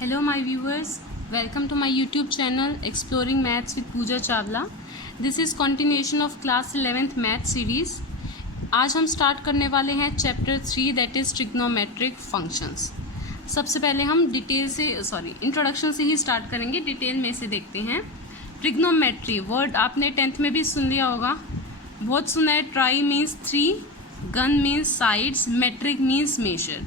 Hello my viewers, welcome to my YouTube channel Exploring Maths with Pooja Chawla. This is continuation of class 11th math series. आज हम start करने वाले हैं chapter 3 that is trigonometric functions. सबसे पहले हम introduction से ही start करेंगे. डिटेल में से देखते हैं. ट्रिग्नोमेट्री वर्ड आपने 10th में भी सुन लिया होगा, बहुत सुना है. Tri means 3, gon means sides, metric means measure.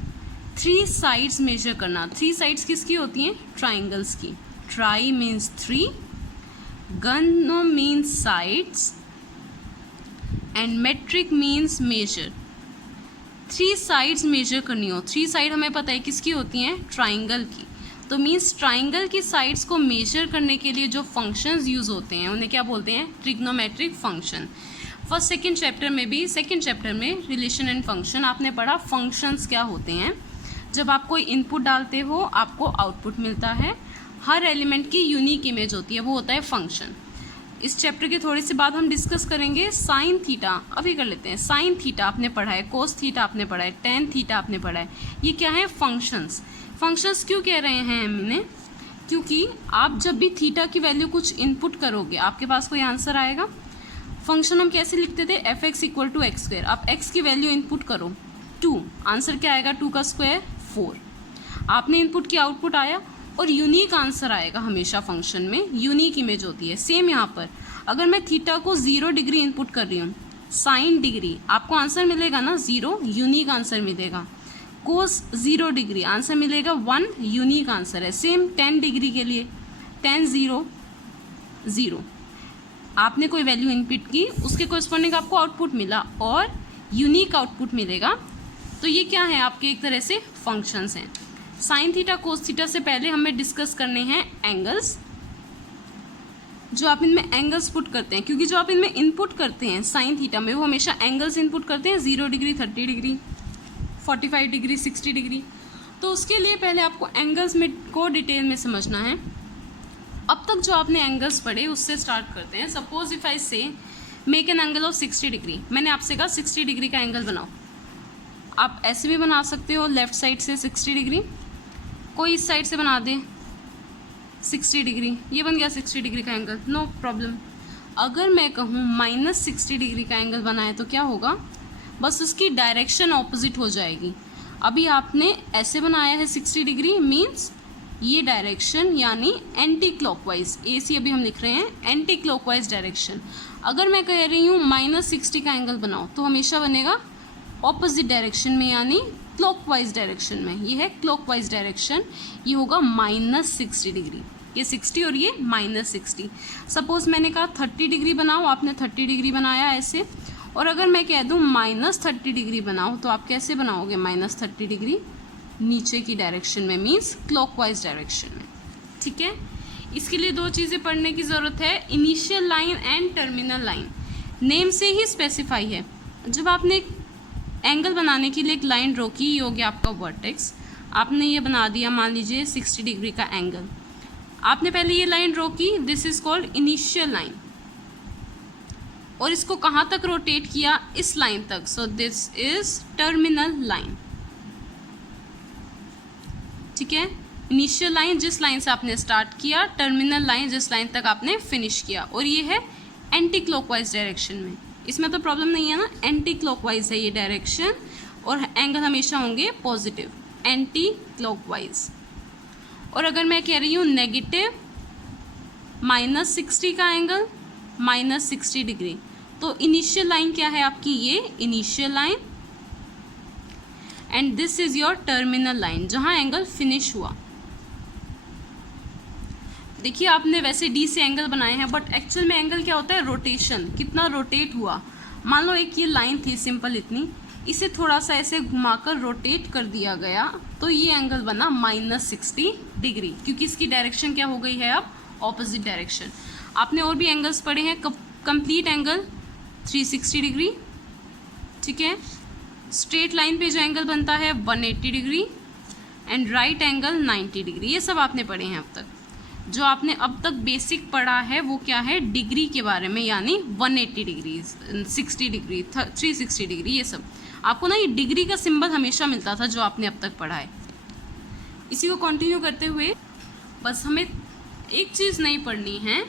3 sides measure करना. 3 साइड्स किसकी होती हैं? ट्राइंगल्स की. Tri means 3, gon means sides and metric means measure. 3 sides measure करनी हो. 3 साइड हमें पता है किसकी होती हैं? ट्राइंगल की. तो मीन्स ट्राइंगल की साइड्स को मेजर करने के लिए जो फंक्शंस यूज़ होते हैं उन्हें क्या बोलते हैं? Trigonometric function. First second chapter में रिलेशन एंड फंक्शन आपने पढ़ा. फंक्शंस क्या होते हैं? जब आप कोई इनपुट डालते हो आपको आउटपुट मिलता है. हर एलिमेंट की यूनिक इमेज होती है, वो होता है फंक्शन. इस चैप्टर के थोड़ी सी बाद हम डिस्कस करेंगे साइन थीटा. अभी कर लेते हैं. साइन थीटा आपने पढ़ा है, कोस थीटा आपने पढ़ा है, टेन थीटा आपने पढ़ा है. ये क्या है? फंक्शंस. फंक्शंस क्यों कह रहे हैं हम इन्हें? क्योंकि आप जब भी थीटा की वैल्यू कुछ इनपुट करोगे आपके पास कोई आंसर आएगा. फंक्शन हम कैसे लिखते थे? F x equal to x square. आप एक्स की वैल्यू इनपुट करो 2, आंसर क्या आएगा? 2 का स्क्वायर 4. आपने इनपुट की आउटपुट आया और यूनिक आंसर आएगा. हमेशा फंक्शन में यूनिक इमेज होती है. सेम यहाँ पर अगर मैं थीटा को 0 डिग्री इनपुट कर रही हूँ, साइन डिग्री, आपको आंसर मिलेगा ना 0, यूनिक आंसर मिलेगा. कोस 0 डिग्री, आंसर मिलेगा 1, यूनिक आंसर है. सेम 10 डिग्री के लिए 10 0 0, आपने कोई वैल्यू इनपुट की, उसके कोरस्पॉन्डिंग आपको आउटपुट मिला और यूनिक आउटपुट मिलेगा. तो ये क्या है? आपके एक तरह से फंक्शंस हैं. साइन थीटा कोस थीटा से पहले हमें डिस्कस करने हैं एंगल्स. जो आप इनमें एंगल्स पुट करते हैं, क्योंकि जो आप इनमें इनपुट करते हैं साइन थीटा में, वो हमेशा एंगल्स इनपुट करते हैं. 0 डिग्री, 30 डिग्री, 45 डिग्री, 60 डिग्री. तो उसके लिए पहले आपको एंगल्स में को डिटेल में समझना है. अब तक जो आपने एंगल्स पढ़े उससे स्टार्ट करते हैं. सपोज इफ आई से make an angle of 60 degree. मैंने आपसे कहा 60 डिग्री का एंगल बनाओ. आप ऐसे भी बना सकते हो, लेफ़्ट साइड से 60 डिग्री, कोई इस साइड से बना दे 60 डिग्री. ये बन गया 60 डिग्री का एंगल, नो प्रॉब्लम. अगर मैं कहूँ -60 डिग्री का एंगल बनाए तो क्या होगा? बस उसकी डायरेक्शन ऑपोजिट हो जाएगी. अभी आपने ऐसे बनाया है 60 डिग्री, मीन्स ये डायरेक्शन यानी एंटी क्लॉकवाइज. AC अभी हम लिख रहे हैं एंटी क्लॉकवाइज डायरेक्शन. अगर मैं कह रही हूँ -60 का एंगल बनाओ तो हमेशा बनेगा ऑपोजिट डायरेक्शन में, यानी क्लॉकवाइज डायरेक्शन में. ये है क्लॉकवाइज डायरेक्शन, ये होगा -60 डिग्री. ये 60 और ये -60. सपोज मैंने कहा 30 डिग्री बनाओ, आपने 30 डिग्री बनाया ऐसे. और अगर मैं कह दूँ -30 डिग्री बनाओ तो आप कैसे बनाओगे? -30 डिग्री नीचे की डायरेक्शन में, मीन्स क्लॉकवाइज डायरेक्शन में. ठीक है. इसके लिए 2 चीज़ें पढ़ने की ज़रूरत है, initial line and terminal line. Name से ही स्पेसिफाई है. जब आपने एंगल बनाने के लिए एक लाइन ड्रॉ की, ये हो गया आपका वर्टेक्स. आपने ये बना दिया मान लीजिए 60 डिग्री का एंगल. आपने पहले ये लाइन ड्रॉ की, this is called initial line. और इसको कहाँ तक रोटेट किया? इस लाइन तक. So this is terminal line. ठीक है. इनिशियल लाइन जिस लाइन से आपने स्टार्ट किया, टर्मिनल लाइन जिस लाइन तक आपने फिनिश किया. और ये है एंटी क्लॉकवाइज डायरेक्शन में. इसमें तो प्रॉब्लम नहीं है ना, एंटी क्लॉकवाइज है ये डायरेक्शन और एंगल हमेशा होंगे पॉजिटिव, एंटी क्लॉकवाइज. और अगर मैं कह रही हूँ नेगेटिव -60 का एंगल, -60 डिग्री, तो इनिशियल लाइन क्या है आपकी? ये initial line and this is your terminal line, जहाँ एंगल फिनिश हुआ. देखिए आपने वैसे D से एंगल बनाए हैं, बट एक्चुअल में एंगल क्या होता है? रोटेशन. कितना रोटेट हुआ? मान लो एक ये लाइन थी सिंपल इतनी, इसे थोड़ा सा ऐसे घुमाकर रोटेट कर दिया गया तो ये एंगल बना -60 डिग्री, क्योंकि इसकी डायरेक्शन क्या हो गई है अब? Opposite direction. आपने और भी एंगल्स पढ़े हैं. Complete angle 360 degree. ठीक है. स्ट्रेट लाइन पे जो एंगल बनता है 180 degree and right angle 90 degree. ये सब आपने पढ़े हैं अब तक. जो आपने अब तक बेसिक पढ़ा है वो क्या है? डिग्री के बारे में, यानी 180 डिग्री, 60 डिग्री, 360 डिग्री. ये सब आपको ना, ये डिग्री का सिंबल हमेशा मिलता था जो आपने अब तक पढ़ा है. इसी को कंटिन्यू करते हुए बस हमें एक चीज़ नहीं पढ़नी है,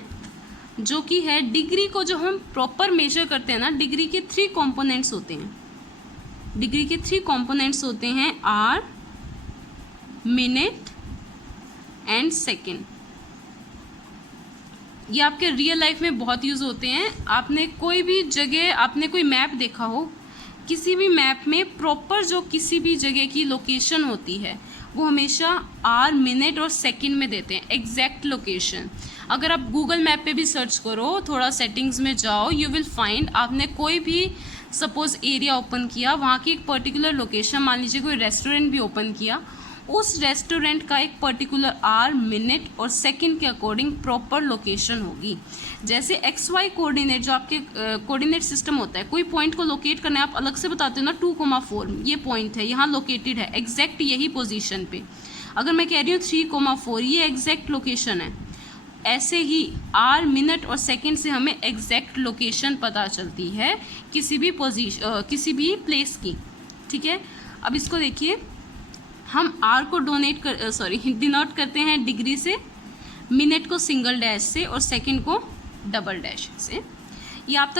जो कि है डिग्री को जो हम प्रॉपर मेजर करते हैं ना, डिग्री के 3 कंपोनेंट्स होते हैं। डिग्री के 3 कंपोनेंट्स होते हैं आर, मिनट एंड सेकेंड। ये आपके रियल लाइफ में बहुत यूज़ होते हैं। आपने कोई भी जगह, आपने कोई मैप देखा हो, किसी भी मैप में प्रॉपर जो किसी भी जगह की लोकेशन होती है वो हमेशा आर, मिनट और सेकंड में देते हैं, एग्जैक्ट लोकेशन। अगर आप गूगल मैप पे भी सर्च करो, थोड़ा सेटिंग्स में जाओ, यू विल फाइंड, आपने कोई भी सपोज एरिया ओपन किया, वहाँ की एक पर्टिकुलर लोकेशन, मान लीजिए कोई रेस्टोरेंट भी ओपन किया, उस रेस्टोरेंट का एक पर्टिकुलर आर, मिनट और सेकंड के अकॉर्डिंग प्रॉपर लोकेशन होगी। जैसे XY कोऑर्डिनेट, जो आपके कोऑर्डिनेट सिस्टम होता है, कोई पॉइंट को लोकेट करना है, आप अलग से बताते हो ना 2,4 ये पॉइंट है, यहाँ लोकेटेड है एग्जैक्ट यही पोजीशन पे। अगर मैं कह रही हूँ 3,4 ये एग्जैक्ट लोकेशन है। ऐसे ही आर, मिनट और सेकंड से हमें एग्जैक्ट लोकेशन पता चलती है किसी भी किसी भी प्लेस की। ठीक है, अब इसको देखिए, हम आर को डिनोट करते हैं डिग्री से, मिनट को सिंगल डैश से और सेकंड को डबल डैश से। ये अब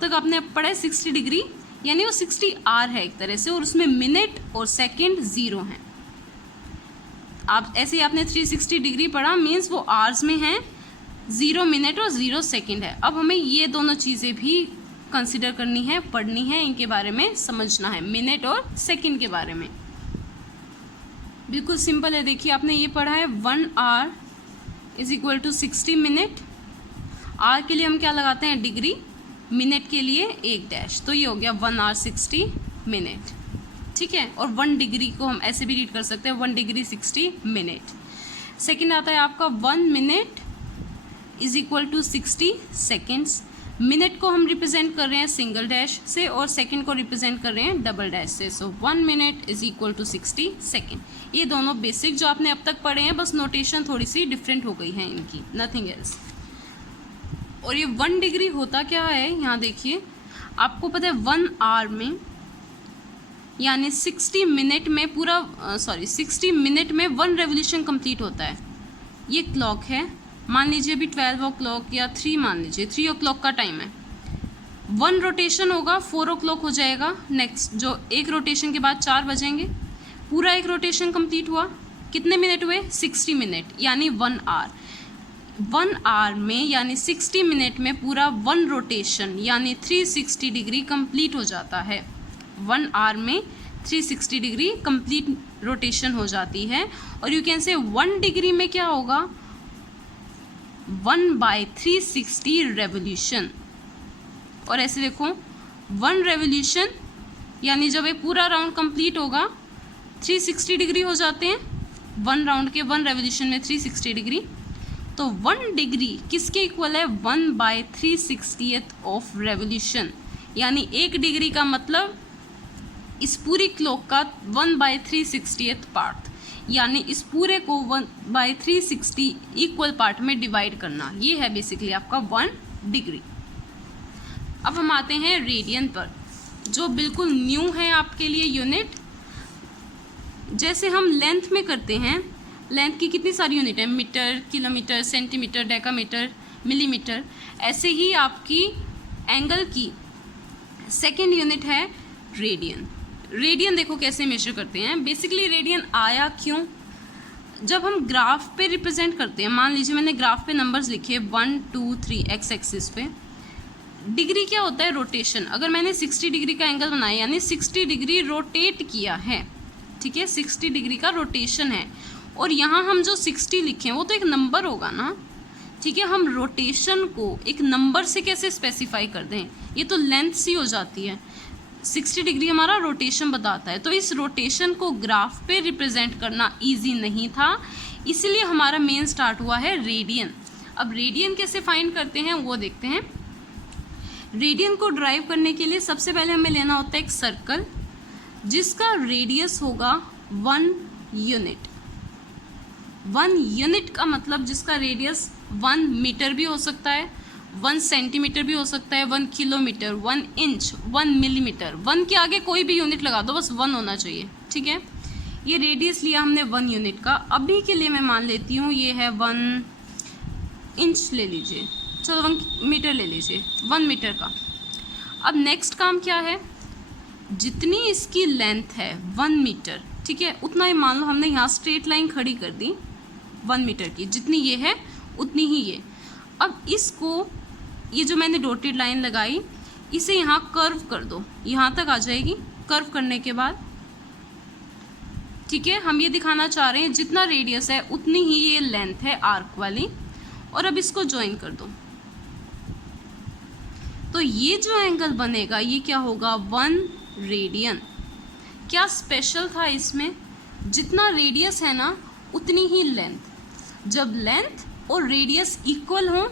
तक आपने पढ़ा है 60 डिग्री, यानी वो 60 आर है एक तरह से, और उसमें मिनट और सेकंड 0 हैं। आप ऐसे ही आपने 360 डिग्री पढ़ा, मीन्स वो आर्स में है, 0 मिनट और 0 सेकंड है। अब हमें ये दोनों चीज़ें भी कंसिडर करनी है, पढ़नी है, इनके बारे में समझना है, मिनट और सेकंड के बारे में। बिल्कुल सिंपल है, देखिए आपने ये पढ़ा है 1 r is equal to 60 minute. R के लिए हम क्या लगाते हैं, डिग्री, मिनट के लिए 1 डैश, तो ये हो गया 1 आर 60 मिनट। ठीक है, और 1 डिग्री को हम ऐसे भी रीड कर सकते हैं, 1 डिग्री 60 मिनट। सेकंड आता है आपका 1 minute is equal to 60 seconds. Minute को हम रिप्रेजेंट कर रहे हैं सिंगल डैश से और सेकंड को रिप्रेजेंट कर रहे हैं डबल डैश से। So 1 minute is equal to 60 second. ये दोनों बेसिक जो आपने अब तक पढ़े हैं, बस नोटेशन थोड़ी सी डिफरेंट हो गई है इनकी, नथिंग एल्स। और ये 1 डिग्री होता क्या है, यहाँ देखिए, आपको पता है 1 आवर में यानी 60 मिनट में 60 मिनट में 1 रेवोल्यूशन कंप्लीट होता है। ये क्लॉक है, मान लीजिए अभी 12 o'clock या 3, मान लीजिए 3 o'clock का टाइम है। 1 रोटेशन होगा, 4 o'clock हो जाएगा नेक्स्ट, जो एक रोटेशन के बाद 4 बजेंगे, पूरा एक रोटेशन कंप्लीट हुआ। कितने मिनट हुए, 60 मिनट, यानी 1 आवर। 1 आवर में यानी 60 मिनट में पूरा 1 रोटेशन यानी 360 डिग्री कंप्लीट हो जाता है। 1 आवर में 360 डिग्री कंप्लीट रोटेशन हो जाती है। और यू कैन से 1 डिग्री में क्या होगा, 1/360 रेवोल्यूशन। और ऐसे देखो 1 रेवोल्यूशन यानी जब ये पूरा राउंड कंप्लीट होगा 360 डिग्री हो जाते हैं। 1 राउंड के 1 रेवोल्यूशन में 360 डिग्री, तो 1 डिग्री किसके इक्वल है, 1/360th ऑफ रेवोल्यूशन। यानी 1 डिग्री का मतलब इस पूरी क्लॉक का 1/360th पार्ट, यानी इस पूरे को 1/360 इक्वल पार्ट में डिवाइड करना। ये है बेसिकली आपका 1 डिग्री। अब हम आते हैं रेडियन पर, जो बिल्कुल न्यू है आपके लिए यूनिट। जैसे हम लेंथ में करते हैं, लेंथ की कितनी सारी यूनिट है, metre, kilometre, centimetre, decametre, millimetre. ऐसे ही आपकी एंगल की सेकेंड यूनिट है रेडियन। रेडियन देखो कैसे मेजर करते हैं। बेसिकली रेडियन आया क्यों, जब हम ग्राफ पे रिप्रेजेंट करते हैं, मान लीजिए मैंने ग्राफ पे नंबर्स लिखे 1 2 3 एक्स एक्सिस पे। डिग्री क्या होता है, रोटेशन। अगर मैंने 60 डिग्री का एंगल बनाया यानी 60 डिग्री रोटेट किया है, ठीक है, 60 डिग्री का रोटेशन है। और यहाँ हम जो 60 लिखे वो तो एक नंबर होगा ना, ठीक है। हम रोटेशन को एक नंबर से कैसे स्पेसिफाई कर दें, ये तो लेंथ सी हो जाती है। 60 डिग्री हमारा रोटेशन बताता है, तो इस रोटेशन को ग्राफ पे रिप्रेजेंट करना इजी नहीं था, इसलिए हमारा मेन स्टार्ट हुआ है रेडियन। अब रेडियन कैसे फाइंड करते हैं वो देखते हैं। रेडियन को ड्राइव करने के लिए सबसे पहले हमें लेना होता है एक सर्कल जिसका रेडियस होगा 1 यूनिट। 1 यूनिट का मतलब जिसका रेडियस 1 मीटर भी हो सकता है, 1 सेंटीमीटर भी हो सकता है, 1 किलोमीटर, 1 इंच, 1 मिलीमीटर। 1 के आगे कोई भी यूनिट लगा दो, बस 1 होना चाहिए, ठीक है। ये रेडियस लिया हमने 1 यूनिट का, अभी के लिए मैं मान लेती हूँ ये है 1 इंच ले लीजिए, चलो 1 मीटर ले लीजिए, 1 मीटर का। अब नेक्स्ट काम क्या है, जितनी इसकी लेंथ है 1 मीटर, ठीक है, उतना ही मान लो हमने यहाँ स्ट्रेट लाइन खड़ी कर दी 1 मीटर की, जितनी ये है उतनी ही ये। अब इसको, ये जो मैंने डॉटेड लाइन लगाई, इसे यहाँ कर्व कर दो, यहाँ तक आ जाएगी। कर्व करने के बाद, ठीक है, हम ये दिखाना चाह रहे हैं जितना रेडियस है उतनी ही ये लेंथ है आर्क वाली, और अब इसको ज्वाइन कर दो। तो ये जो एंगल बनेगा ये क्या होगा, 1 रेडियन। क्या स्पेशल था इसमें, जितना रेडियस है ना उतनी ही लेंथ। जब लेंथ और रेडियस इक्वल हो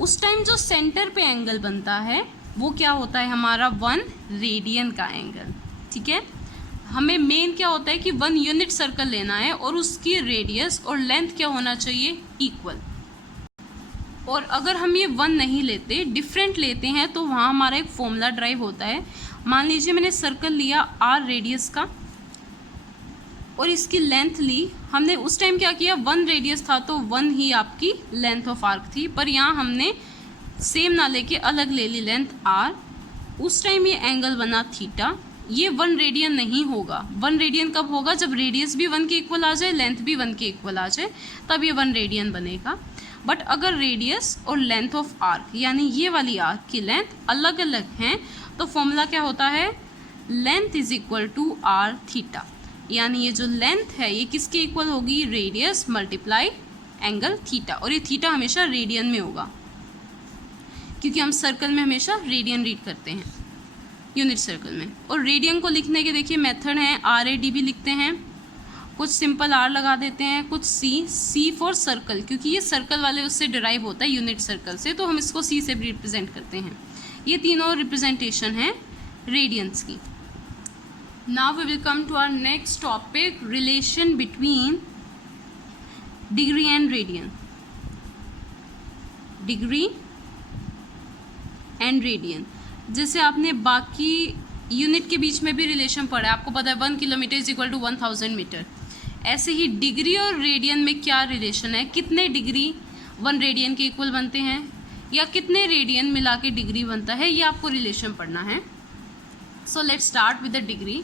उस टाइम जो सेंटर पे एंगल बनता है वो क्या होता है, हमारा 1 रेडियन का एंगल। ठीक है, हमें मेन क्या होता है कि 1 यूनिट सर्कल लेना है और उसकी रेडियस और लेंथ क्या होना चाहिए, इक्वल। और अगर हम ये 1 नहीं लेते, डिफरेंट लेते हैं, तो वहाँ हमारा एक फॉर्मूला ड्राइव होता है। मान लीजिए मैंने सर्कल लिया r रेडियस का और इसकी लेंथ ली, हमने उस टाइम क्या किया, 1 रेडियस था तो 1 ही आपकी लेंथ ऑफ आर्क थी, पर यहाँ हमने सेम ना लेके अलग ले ली लेंथ r। उस टाइम ये एंगल बना थीटा। ये 1 रेडियन नहीं होगा। 1 रेडियन कब होगा, जब रेडियस भी 1 के इक्वल आ जाए, लेंथ भी 1 के इक्वल आ जाए, तब ये 1 रेडियन बनेगा। बट अगर रेडियस और लेंथ ऑफ आर्क, यानी ये वाली आर्क की लेंथ अलग अलग हैं, तो फॉर्मूला क्या होता है, length is equal to r theta. यानी ये जो लेंथ है ये किसके इक्वल होगी, रेडियस मल्टीप्लाई एंगल थीटा। और ये थीटा हमेशा रेडियन में होगा, क्योंकि हम सर्कल में हमेशा रेडियन रीड करते हैं, यूनिट सर्कल में। और रेडियन को लिखने के देखिए मेथड हैं, RAD भी लिखते हैं, कुछ सिंपल R लगा देते हैं, कुछ C फॉर सर्कल, क्योंकि ये सर्कल वाले उससे डिराइव होता है, यूनिट सर्कल से, तो हम इसको C से भी रिप्रेजेंट करते हैं। ये तीनों रिप्रेजेंटेशन है रेडियंस की। Now we will come to our next topic, relation between degree and radian. Degree and radian, जैसे आपने बाकी यूनिट के बीच में भी रिलेशन पढ़ा है, आपको पता है 1 kilometre is equal to 1000 metre. ऐसे ही डिग्री और रेडियन में क्या रिलेशन है, कितने डिग्री 1 रेडियन के इक्वल बनते हैं, या कितने रेडियन मिला के डिग्री बनता है, ये आपको रिलेशन पढ़ना है। So let's start with the degree.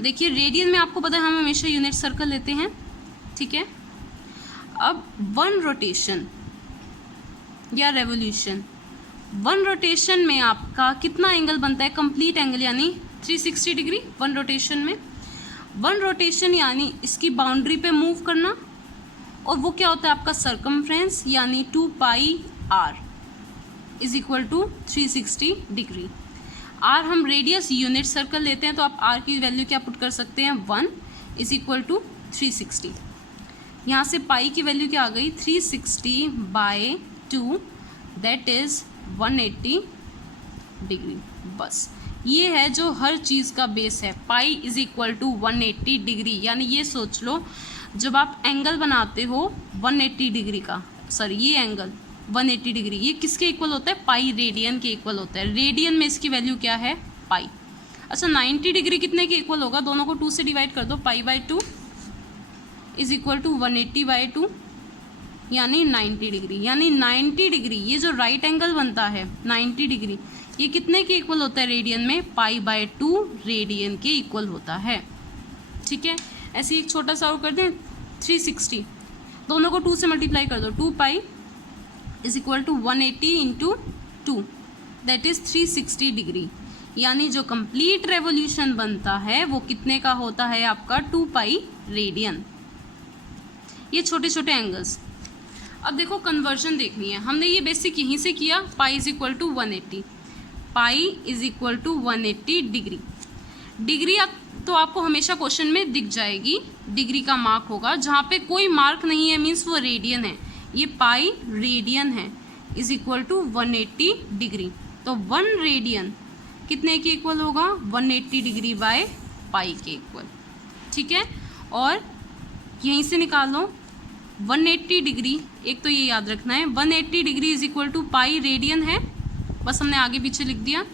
देखिए रेडियन में आपको पता है हम हमेशा यूनिट सर्कल लेते हैं, ठीक है। अब 1 रोटेशन या रेवोल्यूशन, 1 रोटेशन में आपका कितना एंगल बनता है, कंप्लीट एंगल यानी 360 डिग्री 1 रोटेशन में। 1 रोटेशन यानी इसकी बाउंड्री पे मूव करना, और वो क्या होता है आपका सर्कमफ्रेंस, यानी 2 pi r is equal to 360 degree. r हम रेडियस यूनिट सर्कल लेते हैं, तो आप r की वैल्यू क्या पुट कर सकते हैं, 1 इज इक्वल टू 360। यहाँ से पाई की वैल्यू क्या आ गई, 360 बाय 2, दैट इज 180 डिग्री। बस ये है जो हर चीज़ का बेस है, pi is equal to 180 degree. यानी ये सोच लो, जब आप एंगल बनाते हो 180 डिग्री का, सॉरी ये एंगल 180 डिग्री, ये किसके इक्वल होता है, पाई रेडियन के इक्वल होता है। रेडियन में इसकी वैल्यू क्या है, पाई। अच्छा 90 डिग्री कितने के इक्वल होगा, दोनों को 2 से डिवाइड कर दो, pi by 2 is equal to 180 by 2, यानी 90 डिग्री। यानी 90 डिग्री ये जो राइट एंगल बनता है 90 डिग्री, ये कितने के इक्वल होता है रेडियन में, पाई बाय 2 रेडियन के इक्वल होता है, ठीक है। ऐसे एक छोटा सा और कर दें, 360, दोनों को 2 से मल्टीप्लाई कर दो, 2 pi is equal to 180 into 2, that is 360 degree. यानी जो कंप्लीट रेवोल्यूशन बनता है वो कितने का होता है आपका, 2 पाई रेडियन। ये छोटे छोटे एंगल्स। अब देखो कन्वर्जन देखनी है, हमने ये बेसिक यहीं से किया, pi is equal to 180, pi is equal to 180 degree. Degree तो आपको हमेशा क्वेश्चन में दिख जाएगी, डिग्री का मार्क होगा, जहाँ पे कोई मार्क नहीं है मीन्स वो रेडियन है, ये पाई रेडियन है, इज इक्वल टू 180 डिग्री। तो 1 रेडियन कितने के इक्वल होगा, 180 डिग्री बाय पाई के इक्वल, ठीक है। और यहीं से निकाल लो 180 डिग्री, एक तो ये याद रखना है, 180 degree is equal to pi radian है, बस हमने आगे पीछे लिख दिया।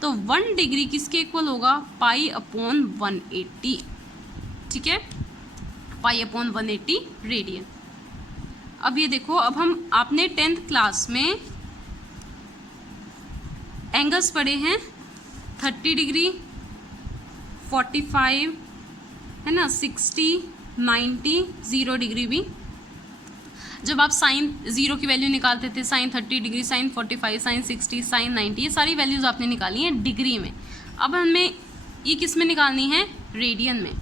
तो 1 डिग्री किसके इक्वल होगा, पाई अपॉन 180, ठीक है। Pi upon 180 radian. अब ये देखो, अब हम आपने 10th क्लास में एंगल्स पढ़े हैं 30 डिग्री, 45 है ना, 60, 90, 0 डिग्री भी। जब आप साइन 0 की वैल्यू निकालते थे, sine 30 degree, sine 45, sine 60, sine 90, ये सारी वैल्यूज़ आपने निकाली हैं डिग्री में। अब हमें ये किस में निकालनी है? रेडियन में।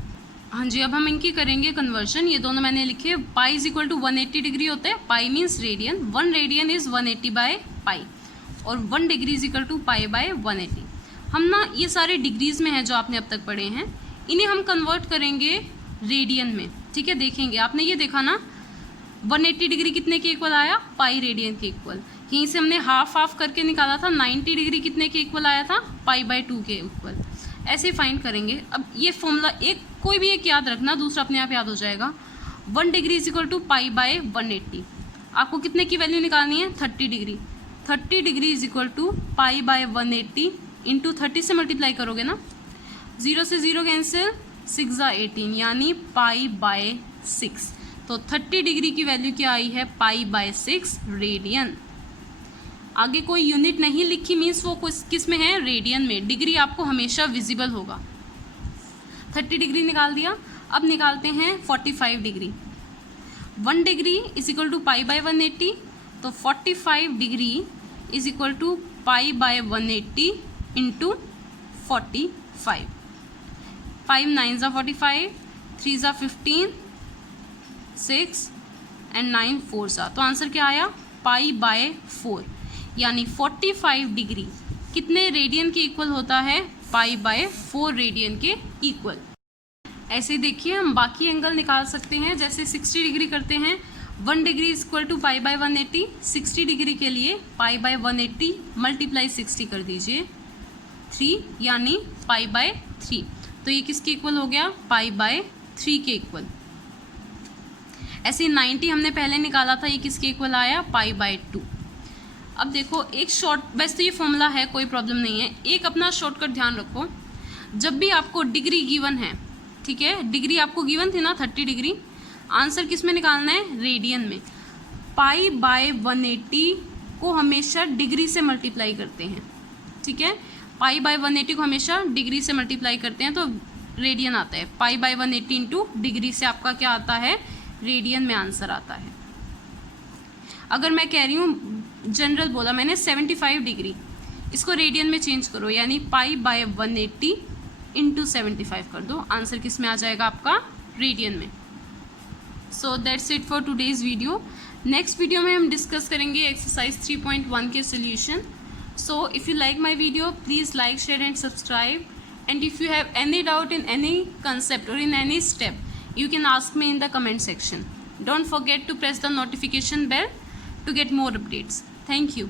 हाँ जी, अब हम इनकी करेंगे कन्वर्शन। ये दोनों मैंने लिखे, pi is equal to 180 degree होता है, pi means radian, 1 radian is 180 by pi, और 1 degree is equal to pi by 180। हम ना ये सारे डिग्रीज में हैं जो आपने अब तक पढ़े हैं, इन्हें हम कन्वर्ट करेंगे रेडियन में। ठीक है, देखेंगे आपने ये देखा ना 180 डिग्री कितने के इक्वल आया? पाई रेडियन के इक्वल। यहीं से हमने हाफ हाफ करके निकाला था, 90 डिग्री कितने के इक्वल आया था? पाई बाय 2 के इक्वल। ऐसे फाइंड करेंगे। अब ये फॉर्मूला एक कोई भी एक याद रखना, दूसरा अपने आप याद हो जाएगा। 1 degree is equal to pi by 180। आपको कितने की वैल्यू निकालनी है? 30 degree. 30 degree is equal to pi by 180 into 30 से मल्टीप्लाई करोगे ना, 0 से 0 कैंसिल, 6 × 18 यानी पाई बाय 6। तो 30 डिग्री की वैल्यू क्या आई है? Pi by 6 radian. आगे कोई यूनिट नहीं लिखी, मीन्स वो किस में है? रेडियन में। डिग्री आपको हमेशा विजिबल होगा। 30 डिग्री निकाल दिया। अब निकालते हैं 45 degree. 1 degree is equal to pi by 180, तो 45 degree is equal to pi by 180 into 45। 5 9 ज़ा 45, 3 ज़ा 15, 6 एंड 9 4 ज़ा, तो आंसर क्या आया? पाई बाय 4, यानी 45 डिग्री कितने रेडियन के इक्वल होता है? पाई बाय 4 रेडियन के इक्वल। ऐसे देखिए हम बाकी एंगल निकाल सकते हैं। जैसे 60 डिग्री करते हैं, 1 degree is equal to pi by 180। 60 degree के लिए पाई बाय 180 मल्टीप्लाई 60 कर दीजिए, 3 यानी पाई बाय 3। तो ये किसके इक्वल हो गया? पाई बाय 3 के इक्वल। ऐसे 90 हमने पहले निकाला था, ये किसके इक्वल आया? पाई बाय 2। अब देखो एक शॉर्ट, वैसे तो ये फॉर्मूला है, कोई प्रॉब्लम नहीं है। एक अपना शॉर्टकट ध्यान रखो, जब भी आपको डिग्री गिवन है, ठीक है, डिग्री आपको गिवन थी ना 30 डिग्री, आंसर किस में निकालना है? रेडियन में। पाई बाय 180 को हमेशा डिग्री से मल्टीप्लाई करते हैं। ठीक है, पाई बाय 180 को हमेशा डिग्री से मल्टीप्लाई करते हैं, तो रेडियन आता है। पाई बाय 180 इंटू डिग्री से आपका क्या आता है? रेडियन में आंसर आता है। अगर मैं कह रही हूँ, जनरल बोला मैंने 75 डिग्री, इसको रेडियन में चेंज करो, यानी पाई बाय 180 इंटू 75 कर दो, आंसर किस में आ जाएगा आपका? रेडियन में। So that's it for today's video. Next video में हम डिस्कस करेंगे एक्सरसाइज 3.1 के solution. So if you like my video, please like, share and subscribe, and if you have any doubt in any concept or in any step, you can ask me in the comment section. Don't forget to press the notification bell to get more updates. Thank you.